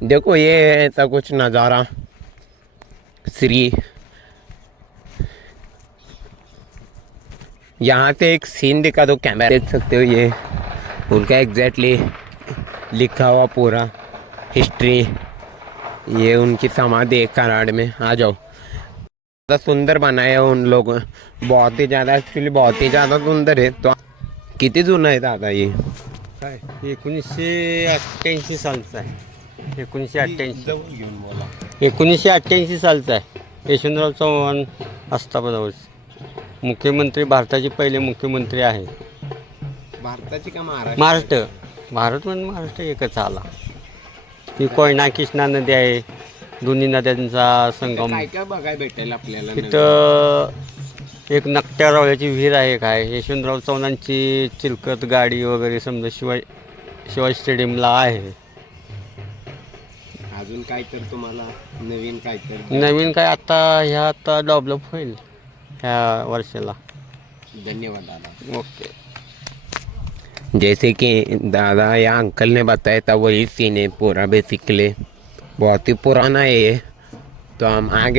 देखो ये ऐसा कुछ नज़ारा श्री, यहाँ से एक सीन दिखा दो कैमरा, देख सकते हो ये उनका एग्जैक्टली लिखा हुआ पूरा हिस्ट्री। ये उनकी समाधि है कराड़ में। आ जाओ, ज़्यादा सुंदर बनाया उन लोगों, बहुत ही ज़्यादा, एक्चुअली बहुत ही ज़्यादा सुंदर है। तो किती जुना आहे दादा ये? काय 1988 सालचा आहे. 1988 घेऊन बोला. 1988 सालचा आहे. यशवंतराव चव्हाण अस्ताबदावर मुख्यमंत्री, भारताचे पहिले मुख्यमंत्री आहे. भारताची का महाराष्ट्र? महाराष्ट्र, भारत म्हणजे महाराष्ट्र एकच आला. ही कोयना कृष्णा नदी आहे, दोन्ही नद्यांचा संगम. काय काय बघायला भेटेल आपल्याला? तिथं एक नकट्या रावळ्याची विहीर आहे. काय यशवंतराव चव्हाणांची चिलकत गाडी वगैरे समजा शिवाय स्टेडियमला आहे. अजून काय तर तुम्हाला नवीन काय तर? नवीन काय आता डेव्हलप होईल ह्या वर्षाला. धन्यवाद दादा. ओके. जैसे कि दादा या अंकल ने बताया था वही सीन है पूरा, बेसिकली बहुत ही पुराना है ये। तो हम आगे